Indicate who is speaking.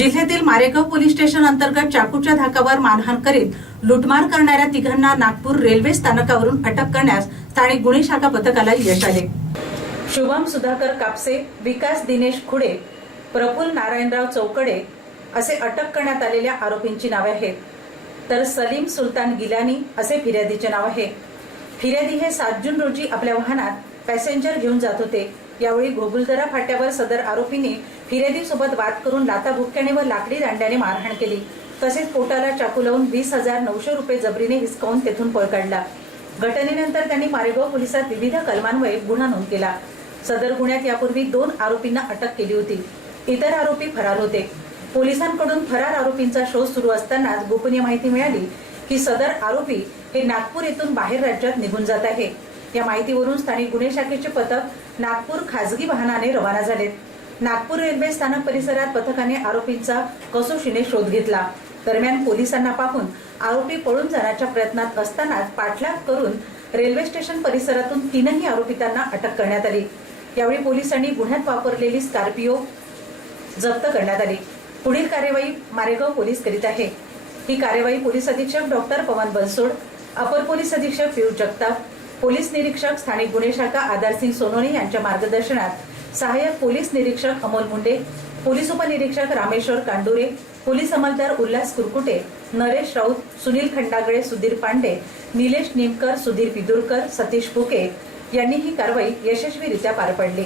Speaker 1: जिल्ह्यातील Maregaon police station अंतर्गत चाकूच्या धाकावर मानहान करीत लुटमार करणाऱ्या तिघांना नागपूर रेल्वे स्थानकावरून अटक करण्यास स्थानिक गुन्हे शाखा पथकाला यश आले. शुभम सुधाकर कापसे विकास दिनेश खुडे प्रफुल नारायणराव चौकडे असे अटक करण्यात आलेल्या आरोपींची नावे आहेत. तर सलीम सुलतान गिलानी असे फिर्यादीचे नाव आहे. फिर्यादी हे सात जून रोजी आपल्या वाहनात पॅसेंजर घेऊन जात होते. यावेळी गोगुलदरा फाट्यावर सदर आरोपीने फिर्यादीसोबत वाद करून लाताभुक्याने व लाकडी दांड्याने मारहाण केली. तसेच पोटाला चाकू लावून वीस हजार नऊशे रुपये जबरीने हिसकावून तेथून पळ काढला. घटनेनंतर त्यांनी मारेगाव पोलिसात विविध कलमांमुळे गुन्हा नोंद केला. सदर गुन्ह्यात यापूर्वी दोन आरोपींना अटक केली होती. इतर आरोपी फरार होते. पोलिसांकडून फरार आरोपींचा शोध सुरू असतानाच गोपनीय माहिती मिळाली की सदर आरोपी हे नागपूर येथून बाहेर राज्यात निघून जात आहे. या माहितीवरून स्थानिक गुन्हे शाखेचे पथक नागपूर खासगी वाहनाने रवाना झालेत. नागपूर रेल्वे स्थानक परिसरात पथकाने आरोपींचा कसोशीने शोध घेतला. दरम्यान पोलिसांना पाहून आरोपी पळून जाण्याच्या प्रयत्नात असतानाच पाठलाग करून रेल्वे स्टेशन परिसरातून तीनही आरोपितांना अटक करण्यात आली. यावेळी पोलिसांनी गुन्ह्यात वापरलेली स्कॉर्पिओ जप्त करण्यात आली. पुढील कार्यवाही मारेगाव पोलीस करीत आहे. ही कार्यवाही पोलीस अधीक्षक डॉक्टर पवन बनसोड अपर पोलीस अधीक्षक पियुष जगताप पोलीस निरीक्षक स्थानिक गुन्हे शाखा आधारसिंग सोनोने यांच्या मार्गदर्शनात सहाय्यक पोलीस निरीक्षक अमोल मुंडे पोलीस उपनिरीक्षक रामेश्वर कांडुरे पोलीस अंमलदार उल्हास कुरकुटे नरेश राऊत सुनील खंडागळे सुधीर पांडे निलेश निमकर सुधीर पिदुरकर सतीश फुके यांनी ही कारवाई यशस्वीरित्या पार पडली.